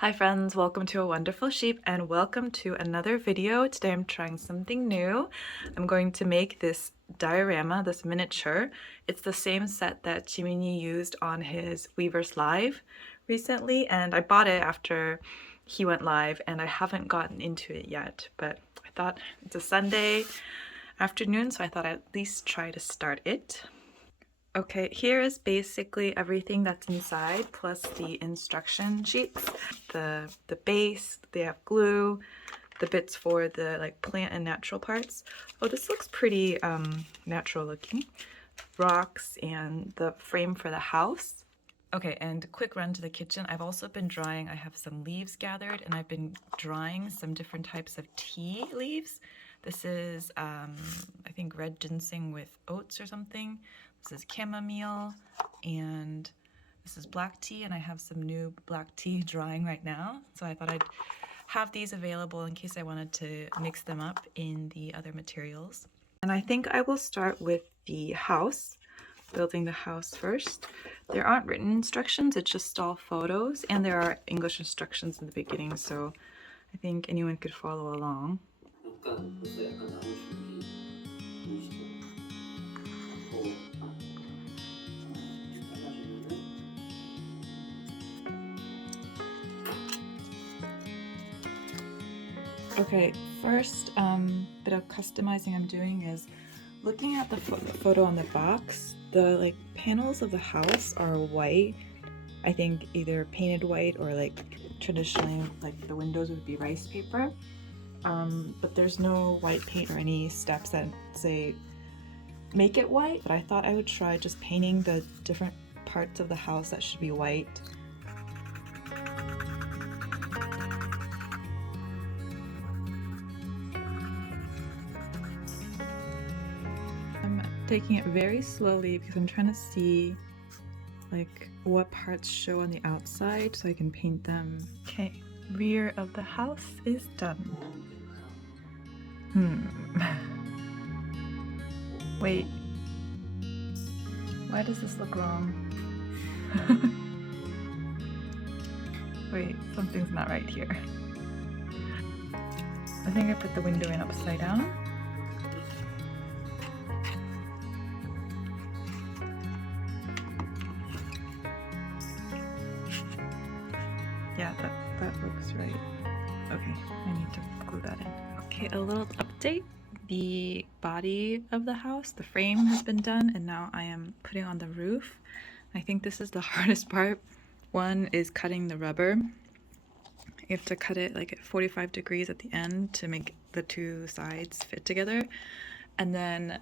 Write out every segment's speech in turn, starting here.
Hi friends, welcome to A Wonderful Sheep and welcome to another video. Today I'm trying something new. I'm going to make this diorama, this miniature. It's the same set that Jimin used on his Weavers Live recently, and I bought it after he went live and I haven't gotten into it yet, but I thought it's a Sunday afternoon, so I thought I'd at least try to start it. Okay, here is basically everything that's inside plus the instruction sheets. The base, they have glue, the bits for the like plant and natural parts. Oh, this looks pretty natural looking. Rocks and the frame for the house. Okay, and quick run to the kitchen. I've also been drying, I have some leaves gathered and I've been drying some different types of tea leaves. This is, I think, red ginseng with oats or something. This is chamomile, and this is black tea, and I have some new black tea drying right now. So I thought I'd have these available in case I wanted to mix them up in the other materials. And I think I will start with the house, building the house first. There aren't written instructions, it's just all photos, and there are English instructions in the beginning, so I think anyone could follow along. Okay, first bit of customizing I'm doing is looking at the photo on the box. The like panels of the house are white. I think either painted white or like traditionally like the windows would be rice paper. But there's no white paint or any steps that say make it white. But I thought I would try just painting the different parts of the house that should be white. I'm taking it very slowly because I'm trying to see like what parts show on the outside so I can paint them. Okay, rear of the house is done. Wait, why does this look wrong? Wait, something's not right here. I think I put the window in upside down. Yeah, that looks right. Okay, I need to glue that in. Okay, a little update. The body of the house, the frame has been done, and now I am putting on the roof. I think this is the hardest part. One is cutting the rubber. You have to cut it like at 45 degrees at the end to make the two sides fit together. And then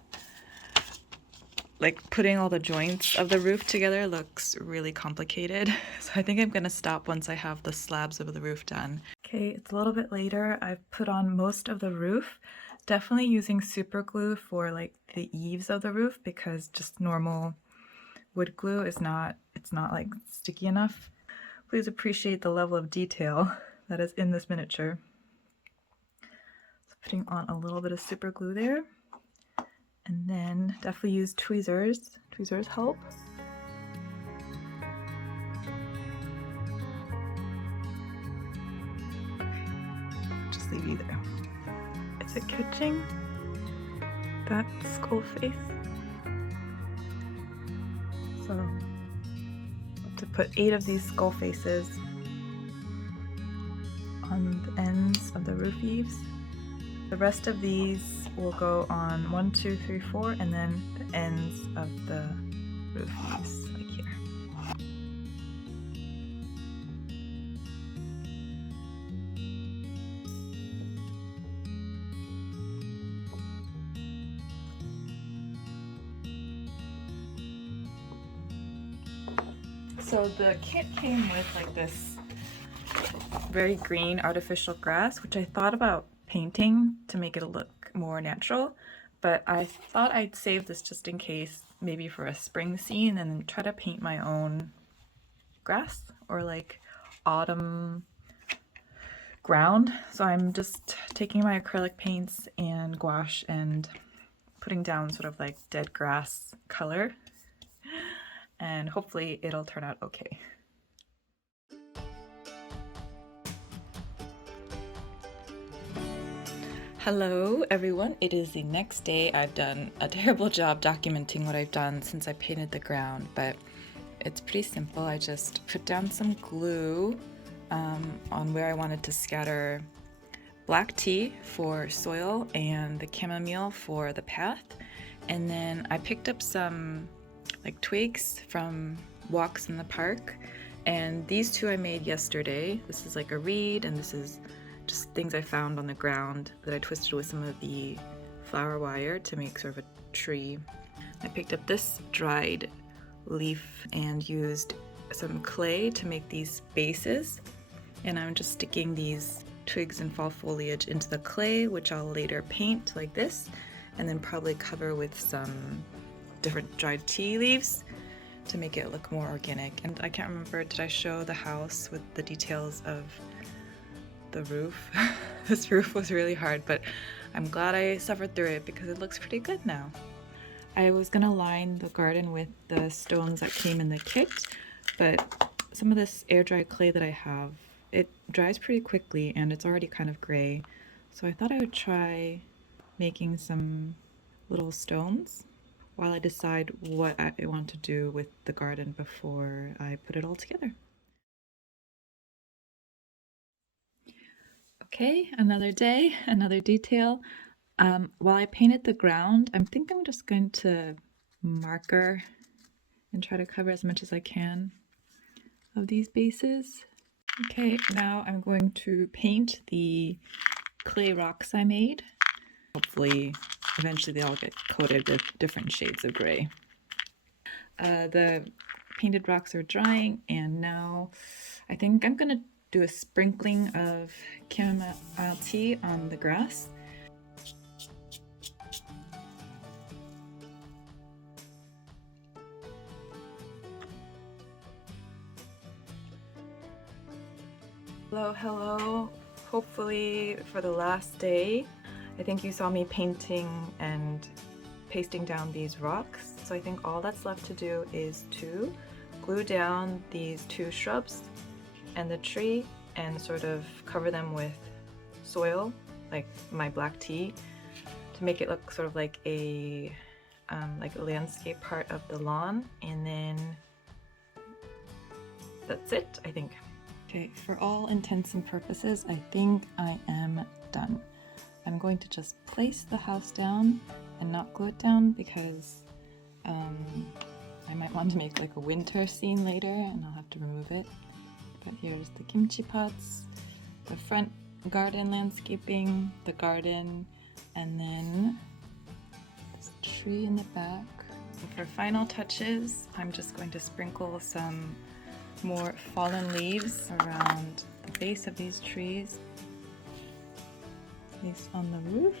like putting all the joints of the roof together looks really complicated. So I think I'm gonna stop once I have the slabs of the roof done. Okay, it's a little bit later. I've put on most of the roof. Definitely using super glue for like the eaves of the roof because just normal wood glue is not, it's not like sticky enough. Please appreciate the level of detail that is in this miniature. So putting on a little bit of super glue there. And then definitely use tweezers. Tweezers help. Just leave you there. Is it catching that skull face? So to put 8 of these skull faces on the ends of the roof eaves. The rest of these will go on 1, 2, 3, 4, and then the ends of the roof eaves, like here. So the kit came with like this very green artificial grass, which I thought about painting to make it look more natural, but I thought I'd save this just in case, maybe for a spring scene, and then try to paint my own grass or like autumn ground. So I'm just taking my acrylic paints and gouache and putting down sort of like dead grass color, and hopefully it'll turn out okay. Hello everyone, it is the next day. I've done a terrible job documenting what I've done since I painted the ground, but it's pretty simple. I just put down some glue on where I wanted to scatter black tea for soil and the chamomile for the path, and then I picked up some like twigs from walks in the park, and these two I made yesterday. This is like a reed, and this is just things I found on the ground that I twisted with some of the flower wire to make sort of a tree. I picked up this dried leaf and used some clay to make these bases, and I'm just sticking these twigs and fall foliage into the clay, which I'll later paint like this, and then probably cover with some different dried tea leaves to make it look more organic. And I can't remember, did I show the house with the details of the roof? This roof was really hard, but I'm glad I suffered through it because it looks pretty good now. I was gonna line the garden with the stones that came in the kit, but some of this air dried clay that I have, it dries pretty quickly and it's already kind of gray. So I thought I would try making some little stones while I decide what I want to do with the garden before I put it all together. Okay, another day, another detail. While I painted the ground, I think I'm just going to marker and try to cover as much as I can of these bases. Okay, now I'm going to paint the clay rocks I made. Hopefully, eventually they all get coated with different shades of gray. The painted rocks are drying, and now I think I'm gonna do a sprinkling of chamomile tea on the grass. Hello, hello. Hopefully for the last day. I think you saw me painting and pasting down these rocks. So I think all that's left to do is to glue down these two shrubs and the tree and sort of cover them with soil, like my black tea, to make it look sort of like a landscape part of the lawn. And then that's it, I think. Okay, for all intents and purposes, I think I am done. I'm going to just place the house down and not glue it down because I might want to make like a winter scene later and I'll have to remove it. But here's the kimchi pots, the front garden landscaping, the garden, and then this tree in the back. So for final touches, I'm just going to sprinkle some more fallen leaves around the base of these trees. These on the roof.